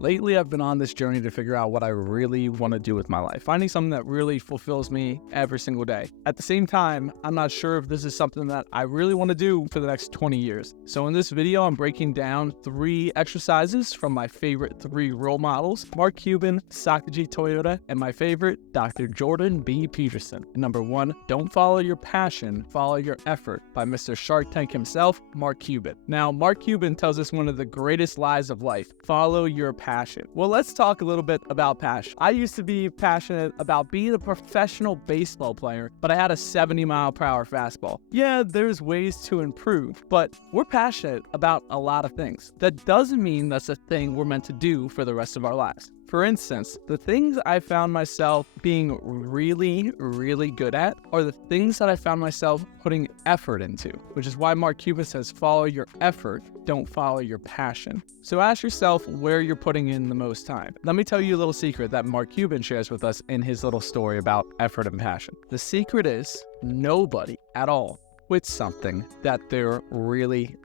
Lately, I've been on this journey to figure out what I really want to do with my life, finding something that really fulfills me every single day. At the same time, I'm not sure if this is something that I really want to do for the next 20 years. So in this video, I'm breaking down 3 exercises from my favorite 3 role models, Mark Cuban, Sakaji Toyota, and my favorite, Dr. Jordan B. Peterson. Number 1, don't follow your passion, follow your effort, by Mr. Shark Tank himself, Mark Cuban. Now, Mark Cuban tells us one of the greatest lies of life: follow your passion. Well, let's talk a little bit about passion. I used to be passionate about being a professional baseball player, but I had a 70-mile-per-hour fastball. Yeah, there's ways to improve, but we're passionate about a lot of things. That doesn't mean that's a thing we're meant to do for the rest of our lives. For instance, the things I found myself being really good at are the things that I found myself putting effort into, which is why Mark Cuban says, follow your effort, don't follow your passion. So ask yourself where you're putting in the most time. Let me tell you a little secret that Mark Cuban shares with us in his little story about effort and passion. The secret is nobody at all quits something that they're really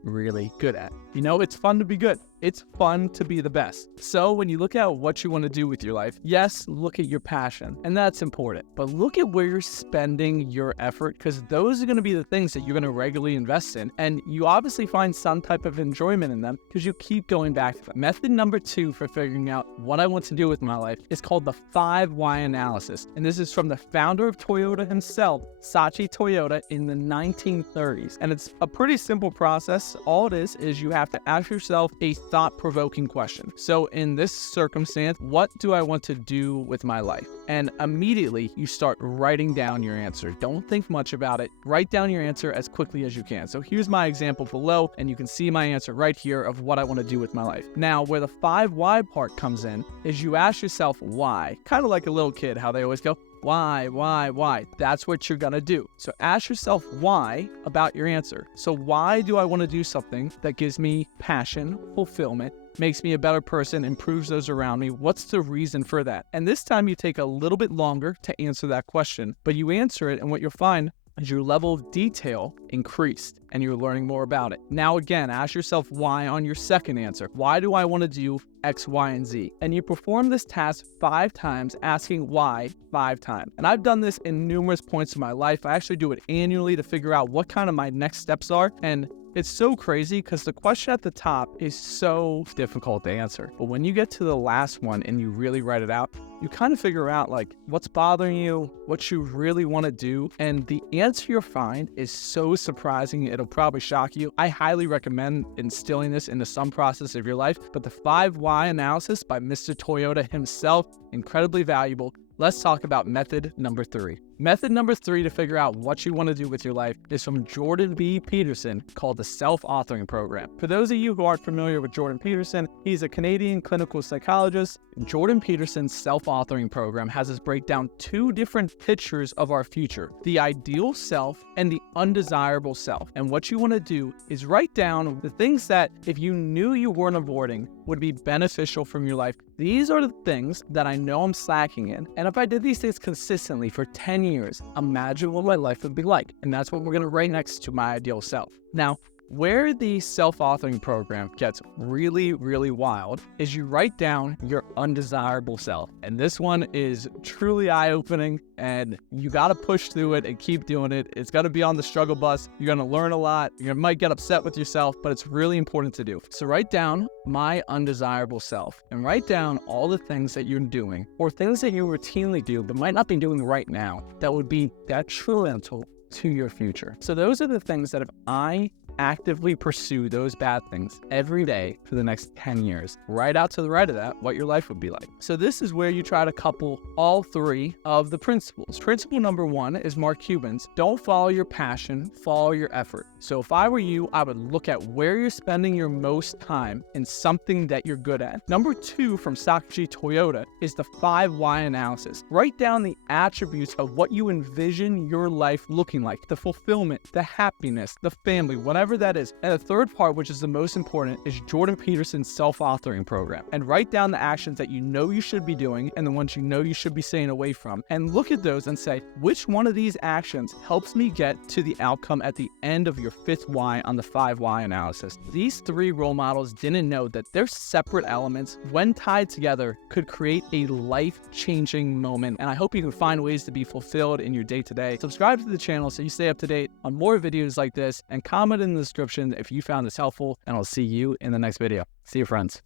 good at. You know, it's fun to be good. It's fun to be the best. So when you look at what you want to do with your life, yes, look at your passion, and that's important. But look at where you're spending your effort, because those are going to be the things that you're going to regularly invest in. And you obviously find some type of enjoyment in them because you keep going back to them. Method number 2 for figuring out what I want to do with my life is called the 5 why analysis. And this is from the founder of Toyota himself, Sakaji Toyota, in the 1930s. And it's a pretty simple process. All it is you have to ask yourself a thought-provoking question. So in this circumstance, what do I want to do with my life? And immediately you start writing down your answer. Don't think much about it. Write down your answer as quickly as you can. So here's my example below, and you can see my answer right here of what I want to do with my life. Now, where the 5 why part comes in is you ask yourself why. Kind of like a little kid, how they always go, why? That's what you're gonna do. So ask yourself why about your answer. So why do I want to do something that gives me passion, fulfillment, makes me a better person, improves those around me? What's the reason for that? And this time you take a little bit longer to answer that question, but you answer it, and what you'll find is your level of detail increased and you're learning more about it. Now again, ask yourself why on your second answer. Why do I want to do X, Y, and Z? And you perform this task 5 times, asking why 5 times. And I've done this in numerous points in my life. I actually do it annually to figure out what kind of my next steps are. And it's so crazy because the question at the top is so difficult to answer. But when you get to the last one and you really write it out, you kind of figure out like what's bothering you, what you really want to do. And the answer you'll find is so surprising, it'll probably shock you. I highly recommend instilling this into some process of your life. But the 5 why analysis by Mr. Toyota himself, incredibly valuable. Let's talk about method number 3. Method number 3 to figure out what you want to do with your life is from Jordan B. Peterson, called the self-authoring program. For those of you who aren't familiar with Jordan Peterson, he's a Canadian clinical psychologist. Jordan Peterson's self-authoring program has us break down 2 different pictures of our future: the ideal self and the undesirable self. And what you want to do is write down the things that, if you knew you weren't avoiding, would be beneficial from your life. These are the things that I know I'm slacking in. And if I did these things consistently for 10 years, imagine what my life would be like. And that's what we're going to write next to my ideal self. Now, where the self-authoring program gets really wild is you write down your undesirable self. And this one is truly eye-opening, and you got to push through it and keep doing it. It's got to be on the struggle bus. You're going to learn a lot. You might get upset with yourself, but it's really important to do. So write down my undesirable self and write down all the things that you're doing or things that you routinely do but might not be doing right now that would be detrimental to your future. So those are the things that if I actively pursue those bad things every day for the next 10 years, right out to the right of that, what your life would be like. So this is where you try to couple all 3 of the principles. Principle number 1 is Mark Cuban's: don't follow your passion, follow your effort. So if I were you, I would look at where you're spending your most time in something that you're good at. Number 2 from Sakaji Toyota is the 5 why analysis. Write down the attributes of what you envision your life looking like: the fulfillment, the happiness, the family, whatever whatever that is. And the third part, which is the most important, is Jordan Peterson's self-authoring program. And write down the actions that you know you should be doing and the ones you know you should be staying away from. And look at those and say, which one of these actions helps me get to the outcome at the end of your fifth why on the 5 why analysis. These 3 role models didn't know that their separate elements, when tied together, could create a life-changing moment. And I hope you can find ways to be fulfilled in your day-to-day. Subscribe to the channel so you stay up to date on more videos like this, and comment in the description if you found this helpful, and I'll see you in the next video. See you, friends.